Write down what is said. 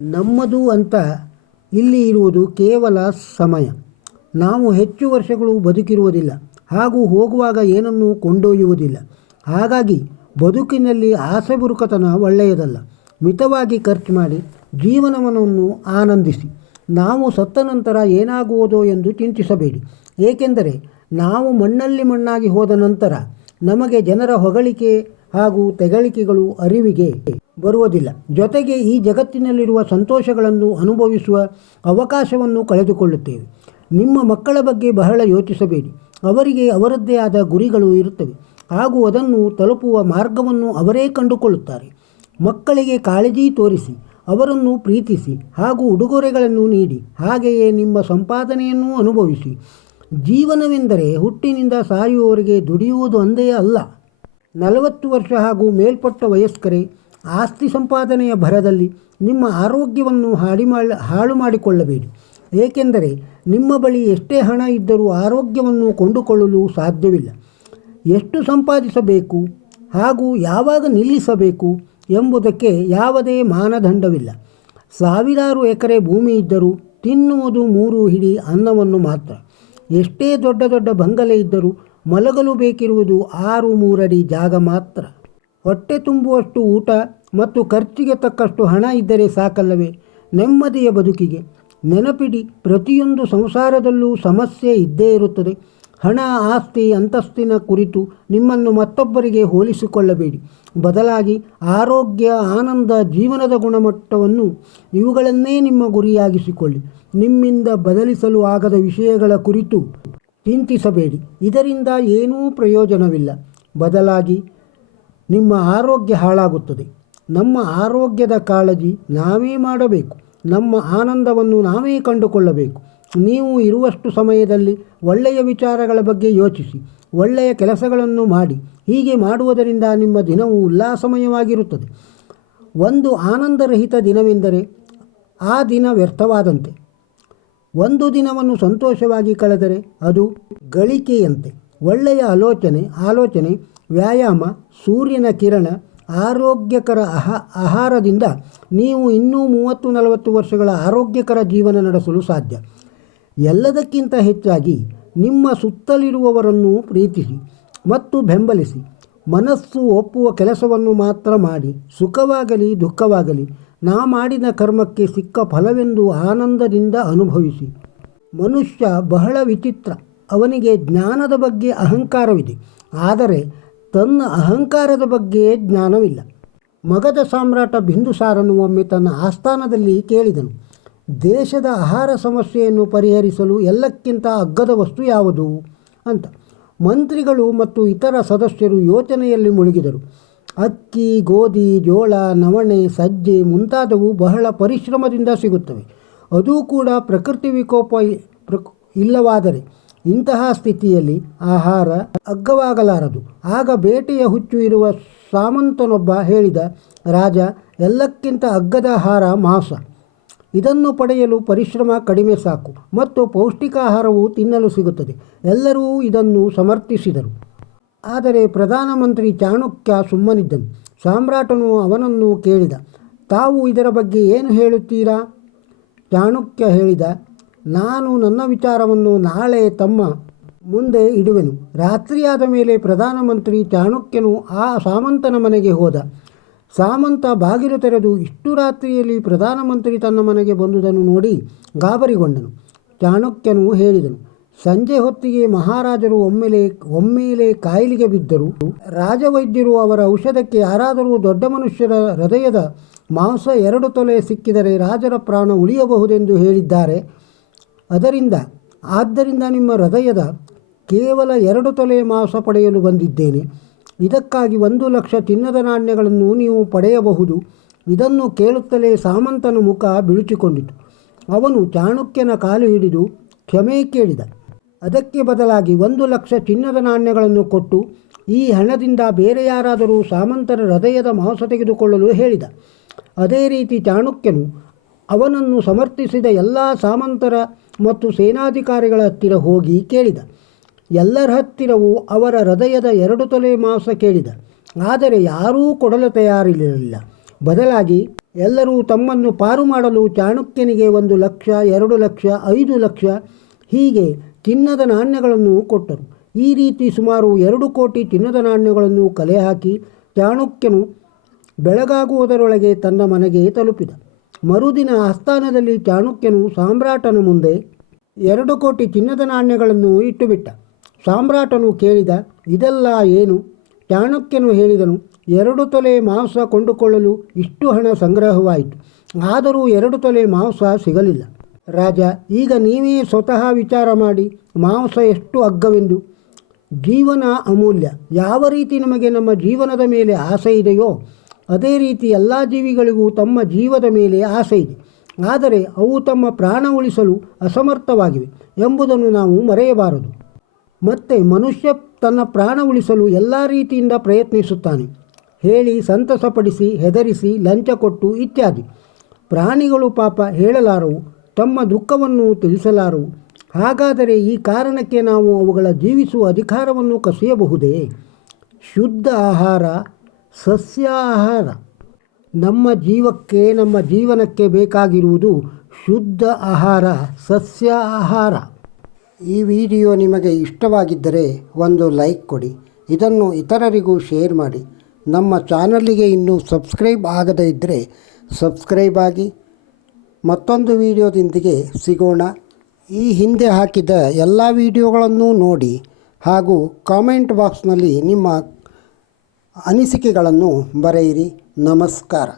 ನಮ್ಮದು ಅಂತ ಇಲ್ಲಿ ಇರುವುದು ಕೇವಲ ಸಮಯ. ನಾವು ಹೆಚ್ಚು ವರ್ಷಗಳು ಬದುಕಿರುವುದಿಲ್ಲ ಹಾಗೂ ಹೋಗುವಾಗ ಏನನ್ನೂ ಕೊಂಡೊಯ್ಯುವುದಿಲ್ಲ. ಹಾಗಾಗಿ ಬದುಕಿನಲ್ಲಿ ಆಸೆ ಬುರುಕತನ ಒಳ್ಳೆಯದಲ್ಲ. ಮಿತವಾಗಿ ಖರ್ಚು ಮಾಡಿ ಜೀವನವನ್ನು ಆನಂದಿಸಿ. ನಾವು ಸತ್ತ ನಂತರ ಏನಾಗುವುದೋ ಎಂದು ಚಿಂತಿಸಬೇಡಿ. ಏಕೆಂದರೆ ನಾವು ಮಣ್ಣಲ್ಲಿ ಮಣ್ಣಾಗಿ ಹೋದ ನಂತರ ನಮಗೆ ಜನರ ಹೊಗಳಿಕೆ ಹಾಗೂ ತೆಗಳಿಕೆಗಳು ಅರಿವಿಗೆ ಬರುವುದಿಲ್ಲ. ಜೊತೆಗೆ ಈ ಜಗತ್ತಿನಲ್ಲಿರುವ ಸಂತೋಷಗಳನ್ನು ಅನುಭವಿಸುವ ಅವಕಾಶವನ್ನು ಕಳೆದುಕೊಳ್ಳುತ್ತೇವೆ. ನಿಮ್ಮ ಮಕ್ಕಳ ಬಗ್ಗೆ ಬಹಳ ಯೋಚಿಸಬೇಡಿ. ಅವರಿಗೆ ಅವರದ್ದೇ ಆದ ಗುರಿಗಳು ಇರುತ್ತವೆ ಹಾಗೂ ಅದನ್ನು ತಲುಪುವ ಮಾರ್ಗವನ್ನು ಅವರೇ ಕಂಡುಕೊಳ್ಳುತ್ತಾರೆ. ಮಕ್ಕಳಿಗೆ ಕಾಳಜಿ ತೋರಿಸಿ, ಅವರನ್ನು ಪ್ರೀತಿಸಿ ಹಾಗೂ ಉಡುಗೊರೆಗಳನ್ನು ನೀಡಿ. ಹಾಗೆಯೇ ನಿಮ್ಮ ಸಂಪಾದನೆಯನ್ನು ಅನುಭವಿಸಿ. ಜೀವನವೆಂದರೆ ಹುಟ್ಟಿನಿಂದ ಸಾಯುವವರೆಗೆ ದುಡಿಯುವುದು ಒಂದೇ ಅಲ್ಲ. 40 ವರ್ಷ ಹಾಗೂ ಮೇಲ್ಪಟ್ಟ ವಯಸ್ಕರೇ ಆಸ್ತಿ ಸಂಪಾದನೆಯ ಭರದಲ್ಲಿ ನಿಮ್ಮ ಆರೋಗ್ಯವನ್ನು ಹಾಳು ಮಾಡಿಕೊಳ್ಳಬೇಡಿ. ಏಕೆಂದರೆ ನಿಮ್ಮ ಬಳಿ ಎಷ್ಟೇ ಹಣ ಇದ್ದರೂ ಆರೋಗ್ಯವನ್ನು ಕೊಂಡುಕೊಳ್ಳಲು ಸಾಧ್ಯವಿಲ್ಲ. ಎಷ್ಟು ಸಂಪಾದಿಸಬೇಕು ಹಾಗೂ ಯಾವಾಗ ನಿಲ್ಲಿಸಬೇಕು ಎಂಬುದಕ್ಕೆ ಯಾವುದೇ ಮಾನದಂಡವಿಲ್ಲ. ಸಾವಿರಾರು ಎಕರೆ ಭೂಮಿ ಇದ್ದರೂ ತಿನ್ನುವುದು 3 ಹಿಡಿ ಅನ್ನವನ್ನು ಮಾತ್ರ. ಎಷ್ಟೇ ದೊಡ್ಡ ದೊಡ್ಡ ಬಂಗಲೆ ಇದ್ದರೂ ಮಲಗಲು ಬೇಕಿರುವುದು 6 ಅಡಿ ಜಾಗ ಮಾತ್ರ. ಹೊಟ್ಟೆ ತುಂಬುವಷ್ಟು ಊಟ ಮತ್ತು ಖರ್ಚಿಗೆ ತಕ್ಕಷ್ಟು ಹಣ ಇದ್ದರೆ ಸಾಕಲ್ಲವೇ ನೆಮ್ಮದಿಯ ಬದುಕಿಗೆ? ನೆನಪಿಡಿ, ಪ್ರತಿಯೊಂದು ಸಂಸಾರದಲ್ಲೂ ಸಮಸ್ಯೆ ಇದ್ದೇ ಇರುತ್ತದೆ. ಹಣ, ಆಸ್ತಿ, ಅಂತಸ್ತಿನ ಕುರಿತು ನಿಮ್ಮನ್ನು ಮತ್ತೊಬ್ಬರಿಗೆ ಹೋಲಿಸಿಕೊಳ್ಳಬೇಡಿ. ಬದಲಾಗಿ ಆರೋಗ್ಯ, ಆನಂದ, ಜೀವನದ ಗುಣಮಟ್ಟವನ್ನು ಇವುಗಳನ್ನೇ ನಿಮ್ಮ ಗುರಿಯಾಗಿಸಿಕೊಳ್ಳಿ. ನಿಮ್ಮಿಂದ ಬದಲಿಸಲು ಆಗದ ವಿಷಯಗಳ ಕುರಿತು ಚಿಂತಿಸಬೇಡಿ. ಇದರಿಂದ ಏನೂ ಪ್ರಯೋಜನವಿಲ್ಲ. ಬದಲಾಗಿ ನಿಮ್ಮ ಆರೋಗ್ಯ ಹಾಳಾಗುತ್ತದೆ. ನಮ್ಮ ಆರೋಗ್ಯದ ಕಾಳಜಿ ನಾವೇ ಮಾಡಬೇಕು. ನಮ್ಮ ಆನಂದವನ್ನು ನಾವೇ ಕಂಡುಕೊಳ್ಳಬೇಕು. ನೀವು ಇರುವಷ್ಟು ಸಮಯದಲ್ಲಿ ಒಳ್ಳೆಯ ವಿಚಾರಗಳ ಬಗ್ಗೆ ಯೋಚಿಸಿ, ಒಳ್ಳೆಯ ಕೆಲಸಗಳನ್ನು ಮಾಡಿ. ಹೀಗೆ ಮಾಡುವುದರಿಂದ ನಿಮ್ಮ ದಿನವು ಉಲ್ಲಾಸಮಯವಾಗಿರುತ್ತದೆ. ಒಂದು ಆನಂದರಹಿತ ದಿನವೆಂದರೆ ಆ ದಿನ ವ್ಯರ್ಥವಾದಂತೆ. ಒಂದು ದಿನವನ್ನು ಸಂತೋಷವಾಗಿ ಕಳೆದರೆ ಅದು ಗಳಿಕೆಯಂತೆ. ಒಳ್ಳೆಯ ಆಲೋಚನೆ, ವ್ಯಾಯಾಮ, ಸೂರ್ಯನ ಕಿರಣ, ಆರೋಗ್ಯಕರ ಆಹಾರದಿಂದ ನೀವು ಇನ್ನೂ 30-40 ವರ್ಷಗಳ ಆರೋಗ್ಯಕರ ಜೀವನ ನಡೆಸಲು ಸಾಧ್ಯ. ಎಲ್ಲದಕ್ಕಿಂತ ಹೆಚ್ಚಾಗಿ ನಿಮ್ಮ ಸುತ್ತಲಿರುವವರನ್ನು ಪ್ರೀತಿಸಿ ಮತ್ತು ಬೆಂಬಲಿಸಿ. ಮನಸ್ಸು ಒಪ್ಪುವ ಕೆಲಸವನ್ನು ಮಾತ್ರ ಮಾಡಿ. ಸುಖವಾಗಲಿ ದುಃಖವಾಗಲಿ ನಾ ಮಾಡಿದ ಕರ್ಮಕ್ಕೆ ಸಿಕ್ಕ ಫಲವೆಂದು ಆನಂದದಿಂದ ಅನುಭವಿಸಿ. ಮನುಷ್ಯ ಬಹಳ ವಿಚಿತ್ರ. ಅವನಿಗೆ ಜ್ಞಾನದ ಬಗ್ಗೆ ಅಹಂಕಾರವಿದೆ, ಆದರೆ ತನ್ನ ಅಹಂಕಾರದ ಬಗ್ಗೆ ಜ್ಞಾನವಿಲ್ಲ. ಮಗಧ ಸಾಮ್ರಾಟ ಬಿಂದುಸಾರನು ಒಮ್ಮೆ ತನ್ನ ಆಸ್ಥಾನದಲ್ಲಿ ಕೇಳಿದನು, ದೇಶದ ಆಹಾರ ಸಮಸ್ಯೆಯನ್ನು ಪರಿಹರಿಸಲು ಎಲ್ಲಕ್ಕಿಂತ ಅಗ್ಗದ ವಸ್ತು ಯಾವುದು ಅಂತ. ಮಂತ್ರಿಗಳು ಮತ್ತು ಇತರ ಸದಸ್ಯರು ಯೋಚನೆಯಲ್ಲಿ ಮುಳುಗಿದರು. ಅಕ್ಕಿ, ಗೋಧಿ, ಜೋಳ, ನವಣೆ, ಸಜ್ಜೆ ಮುಂತಾದವು ಬಹಳ ಪರಿಶ್ರಮದಿಂದ ಸಿಗುತ್ತವೆ. ಅದೂ ಕೂಡ ಪ್ರಕೃತಿ ವಿಕೋಪ ಇಲ್ಲವಾದರೆ. ಇಂತಹ ಸ್ಥಿತಿಯಲ್ಲಿ ಆಹಾರ ಅಗ್ಗವಾಗಲಾರದು. ಆಗ ಬೇಟೆಯ ಹುಚ್ಚು ಇರುವ ಸಾಮಂತನೊಬ್ಬ ಹೇಳಿದ, ರಾಜ, ಎಲ್ಲಕ್ಕಿಂತ ಅಗ್ಗದ ಆಹಾರ ಮಾಂಸ. ಇದನ್ನು ಪಡೆಯಲು ಪರಿಶ್ರಮ ಕಡಿಮೆ ಸಾಕು ಮತ್ತು ಪೌಷ್ಟಿಕಾಹಾರವು ತಿನ್ನಲು ಸಿಗುತ್ತದೆ. ಎಲ್ಲರೂ ಇದನ್ನು ಸಮರ್ಥಿಸಿದರು. ಆದರೆ ಪ್ರಧಾನಮಂತ್ರಿ ಚಾಣಕ್ಯ ಸುಮ್ಮನಿದ್ದನು. ಸಾಮ್ರಾಟನು ಅವನನ್ನು ಕೇಳಿದ, ತಾವು ಇದರ ಬಗ್ಗೆ ಏನು ಹೇಳುತ್ತೀರಾ? ಚಾಣಕ್ಯ ಹೇಳಿದ, ನಾನು ನನ್ನ ವಿಚಾರವನ್ನು ನಾಳೆ ತಮ್ಮ ಮುಂದೆ ಇಡುವೆನು. ರಾತ್ರಿಯಾದ ಮೇಲೆ ಪ್ರಧಾನಮಂತ್ರಿ ಚಾಣಕ್ಯನು ಆ ಸಾಮಂತನ ಮನೆಗೆ ಹೋದ. ಸಾಮಂತ ಬಾಗಿಲು ತೆರೆದು ಇಷ್ಟು ರಾತ್ರಿಯಲ್ಲಿ ಪ್ರಧಾನಮಂತ್ರಿ ತನ್ನ ಮನೆಗೆ ಬಂದುದನ್ನು ನೋಡಿ ಗಾಬರಿಗೊಂಡನು. ಚಾಣಕ್ಯನು ಹೇಳಿದನು, ಸಂಜೆ ಹೊತ್ತಿಗೆ ಮಹಾರಾಜರು ಒಮ್ಮೆಲೆ ಕಾಯಿಲೆಗೆ ಬಿದ್ದರು. ರಾಜವೈದ್ಯರು ಅವರ ಔಷಧಕ್ಕೆ ಯಾರಾದರೂ ದೊಡ್ಡ ಮನುಷ್ಯರ ಹೃದಯದ ಮಾಂಸ 2 ತೊಲೆ ಸಿಕ್ಕಿದರೆ ರಾಜರ ಪ್ರಾಣ ಉಳಿಯಬಹುದೆಂದು ಹೇಳಿದ್ದಾರೆ. ಆದ್ದರಿಂದ ನಿಮ್ಮ ಹೃದಯದ ಕೇವಲ 2 ತೊಲೆ ಮಾಂಸ ಪಡೆಯಲು ಬಂದಿದ್ದೇನೆ. ಇದಕ್ಕಾಗಿ 1 ಲಕ್ಷ ಚಿನ್ನದ ನಾಣ್ಯಗಳನ್ನು ನೀವು ಪಡೆಯಬಹುದು. ಇದನ್ನು ಕೇಳುತ್ತಲೇ ಸಾಮಂತನ ಮುಖ ಬಿಳುಚಿಕೊಂಡಿತು. ಅವನು ಚಾಣಕ್ಯನ ಕಾಲು ಹಿಡಿದು ಕ್ಷಮೆ ಕೇಳಿದ. ಅದಕ್ಕೆ ಬದಲಾಗಿ 1 ಲಕ್ಷ ಚಿನ್ನದ ನಾಣ್ಯಗಳನ್ನು ಕೊಟ್ಟು ಈ ಹಣದಿಂದ ಬೇರೆ ಯಾರಾದರೂ ಸಾಮಂತರ ಹೃದಯದ ಮಾಂಸ ತೆಗೆದುಕೊಳ್ಳಲು ಹೇಳಿದ. ಅದೇ ರೀತಿ ಚಾಣಕ್ಯನು ಅವನನ್ನು ಸಮರ್ಥಿಸಿದ ಎಲ್ಲ ಸಾಮಂತರ ಮತ್ತು ಸೇನಾಧಿಕಾರಿಗಳ ಹತ್ತಿರ ಹೋಗಿ ಕೇಳಿದ. ಎಲ್ಲರ ಹತ್ತಿರವೂ ಅವರ ಹೃದಯದ 2 ತೊಲೆ ಮಾಂಸ ಕೇಳಿದ. ಆದರೆ ಯಾರೂ ಕೊಡಲು ತಯಾರಿರಲಿಲ್ಲ. ಬದಲಾಗಿ ಎಲ್ಲರೂ ತಮ್ಮನ್ನು ಪಾರು ಮಾಡಲು ಚಾಣಕ್ಯನಿಗೆ 1 ಲಕ್ಷ, 2 ಲಕ್ಷ, 5 ಲಕ್ಷ ಹೀಗೆ ಚಿನ್ನದ ನಾಣ್ಯಗಳನ್ನು ಕೊಟ್ಟರು. ಈ ರೀತಿ ಸುಮಾರು 2 ಕೋಟಿ ಚಿನ್ನದ ನಾಣ್ಯಗಳನ್ನು ಕಲೆ ಹಾಕಿ ಚಾಣಕ್ಯನು ಬೆಳಗಾಗುವುದರೊಳಗೆ ತನ್ನ ಮನೆಗೆ ತಲುಪಿದ. ಮರುದಿನ ಆಸ್ಥಾನದಲ್ಲಿ ಚಾಣಕ್ಯನು ಸಾಮ್ರಾಟನ ಮುಂದೆ 2 ಕೋಟಿ ಚಿನ್ನದ ನಾಣ್ಯಗಳನ್ನು ಇಟ್ಟುಬಿಟ್ಟ. ಸಾಮ್ರಾಟನು ಕೇಳಿದ, ಇದೆಲ್ಲ ಏನು? ಚಾಣಕ್ಯನು ಹೇಳಿದನು, 2 ತೊಲೆ ಮಾಂಸ ಕೊಂಡುಕೊಳ್ಳಲು ಇಷ್ಟು ಹಣ ಸಂಗ್ರಹವಾಯಿತು. ಆದರೂ 2 ತೊಲೆ ಮಾಂಸ ಸಿಗಲಿಲ್ಲ. ರಾಜ, ಈಗ ನೀವೇ ಸ್ವತಃ ವಿಚಾರ ಮಾಡಿ, ಮಾಂಸ ಎಷ್ಟು ಅಗ್ಗವೆಂದು. ಜೀವನ ಅಮೂಲ್ಯ. ಯಾವ ರೀತಿ ನಮಗೆ ನಮ್ಮ ಜೀವನದ ಮೇಲೆ ಆಸೆ ಇದೆಯೋ ಅದೇ ರೀತಿ ಎಲ್ಲ ಜೀವಿಗಳಿಗೂ ತಮ್ಮ ಜೀವದ ಮೇಲೆ ಆಸೆ ಇದೆ. ಆದರೆ ಅವು ತಮ್ಮ ಪ್ರಾಣ ಉಳಿಸಲು ಅಸಮರ್ಥವಾಗಿವೆ ಎಂಬುದನ್ನು ನಾವು ಮರೆಯಬಾರದು. ಮತ್ತು ಮನುಷ್ಯ ತನ್ನ ಪ್ರಾಣ ಉಳಿಸಲು ಎಲ್ಲ ರೀತಿಯಿಂದ ಪ್ರಯತ್ನಿಸುತ್ತಾನೆ. ಹೇಳಿ ಸಂತಸಪಡಿಸಿ, ಹೆದರಿಸಿ, ಲಂಚ ಕೊಟ್ಟು ಇತ್ಯಾದಿ. ಪ್ರಾಣಿಗಳು ಪಾಪ ಹೇಳಲಾರವು, ತಮ್ಮ ದುಃಖವನ್ನು ತಿಳಿಸಲಾರವು. ಹಾಗಾದರೆ ಈ ಕಾರಣಕ್ಕೆ ನಾವು ಅವುಗಳ ಜೀವಿಸುವ ಅಧಿಕಾರವನ್ನು ಕಸಿಯಬಹುದೇ? ಶುದ್ಧ ಆಹಾರ, ಸಸ್ಯಾಹಾರ. ನಮ್ಮ ಜೀವಕ್ಕೆ, ನಮ್ಮ ಜೀವನಕ್ಕೆ ಬೇಕಾಗಿರುವುದು ಶುದ್ಧ ಆಹಾರ, ಸಸ್ಯ ಆಹಾರ. ಈ ವಿಡಿಯೋ ನಿಮಗೆ ಇಷ್ಟವಾಗಿದ್ದರೆ ಒಂದು ಲೈಕ್ ಕೊಡಿ. ಇದನ್ನು ಇತರರಿಗೂ ಶೇರ್ ಮಾಡಿ. ನಮ್ಮ ಚಾನಲಿಗೆ ಇನ್ನೂ ಸಬ್ಸ್ಕ್ರೈಬ್ ಆಗದೇ ಇದ್ದರೆ ಸಬ್ಸ್ಕ್ರೈಬ್ ಆಗಿ. ಮತ್ತೊಂದು ವಿಡಿಯೋದೊಂದಿಗೆ ಸಿಗೋಣ. ಈ ಹಿಂದೆ ಹಾಕಿದ ಎಲ್ಲ ವಿಡಿಯೋಗಳನ್ನು ನೋಡಿ ಹಾಗೂ ಕಾಮೆಂಟ್ ಬಾಕ್ಸ್ನಲ್ಲಿ ನಿಮ್ಮ ಅನಿಸಿಕೆಗಳನ್ನು ಬರೆಯಿರಿ. ನಮಸ್ಕಾರ.